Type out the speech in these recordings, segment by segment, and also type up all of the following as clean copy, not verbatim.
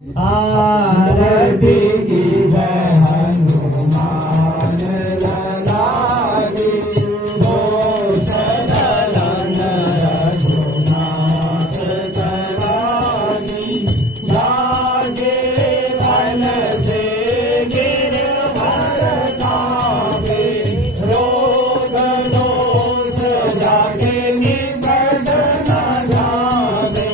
आरती की जय हनुमान लला की, घोष दलन रघुनाथ करानी, लागे बल से गिरधर कावे, रोग दोष जागे निकट न जावे,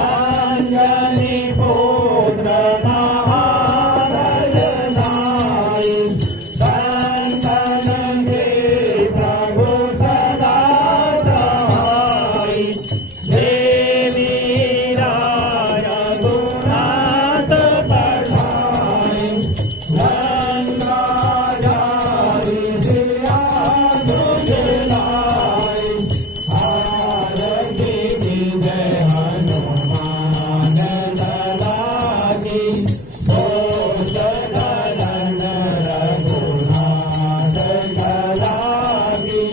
अंजनी पुत्र महाराज नाई, संतन के प्रभु सदा सहाई, देवी राय गुणात पठाई, गंगा जाई सिया दुजलाई, आरती की जय हनुमान लला की, घोष दलन रघुनाथ लला की,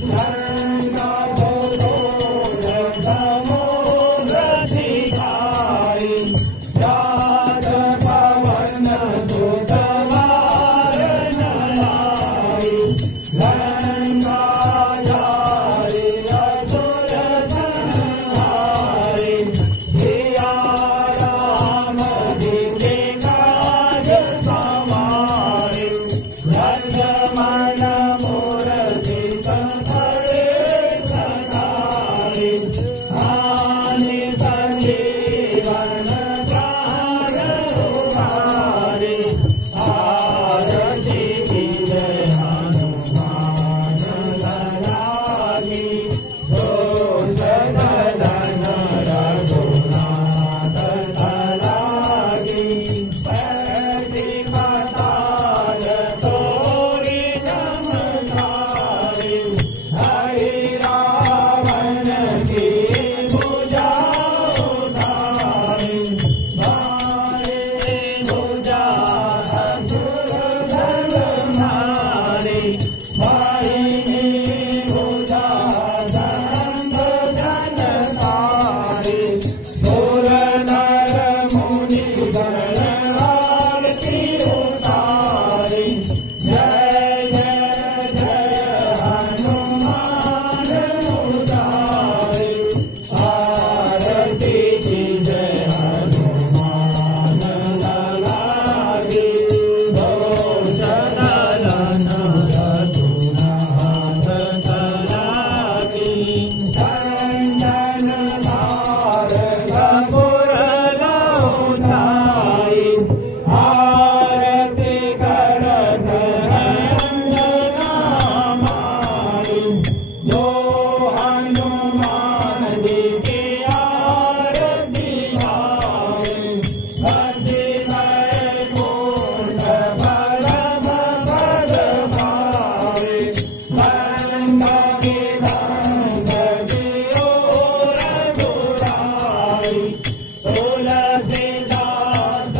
गंगा गोलोक समुद्र दिखाई, राज पवन सुत वारण आई, गंगा जाई असुर संहारी, सिया राम जी के काज सवारी, लक्ष्मण मूर्ति संकटे सहारी, आने संजीवन प्राण उबारी, आरती की जय हनुमान लला की, घोष दलन रघुनाथ लला की, पैठी पताल तोरी चमकारी, हरि रावण की भुजा उतारी, बाए भुजा असुर धन मारी, बाहिनी भुजा धन जनकारी, सुर नर मुनि गण आरती उतारी, जय जय जय हनुमान उदारी, आरती की जय हनुमान लला की, घोष दलन रघुनाथ लला की, चंदन धार कपूर उठाई, आरती करत है अंजना माई, जो हनुमान जी की आरती गावे, बंदी वैकुंठ परम पद पावे, गंगा की गंग की ओर बुलाई, तुलसीदास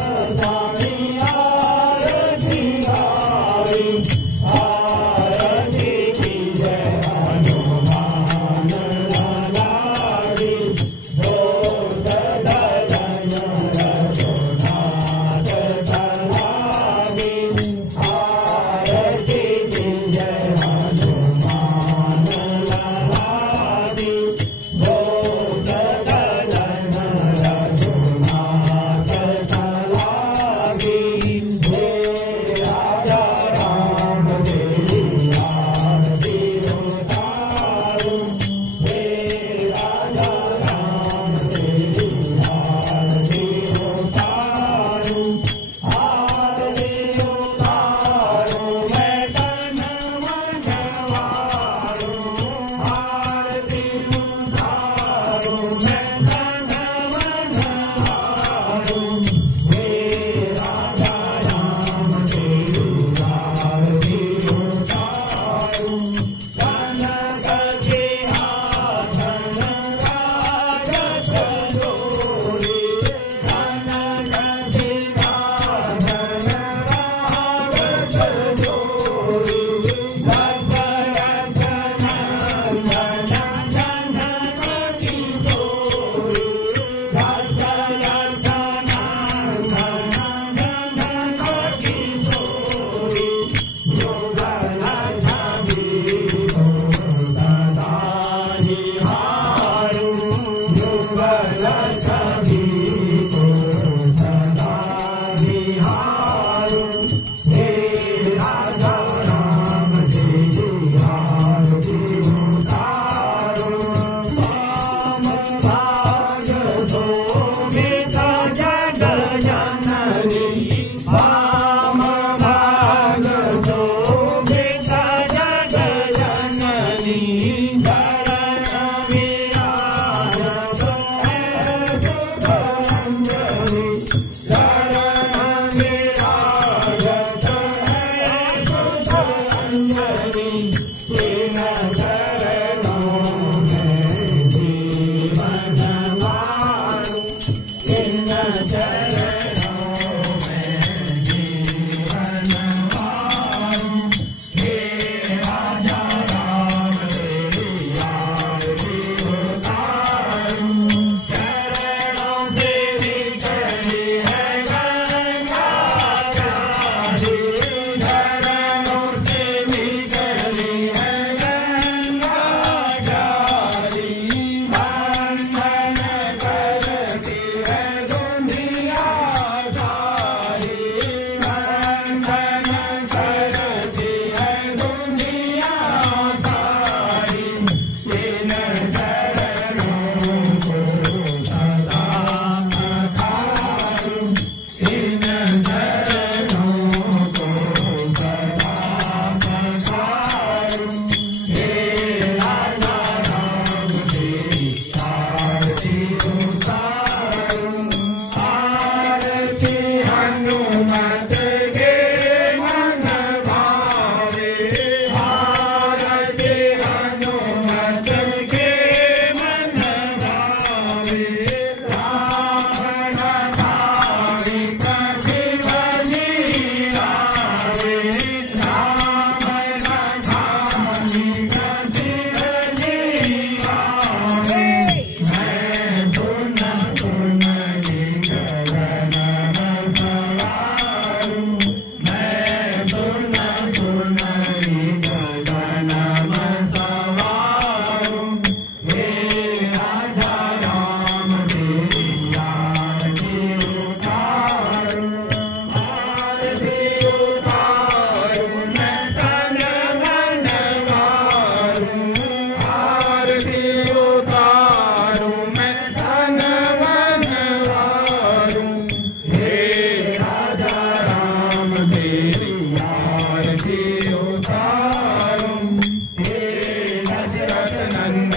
नंद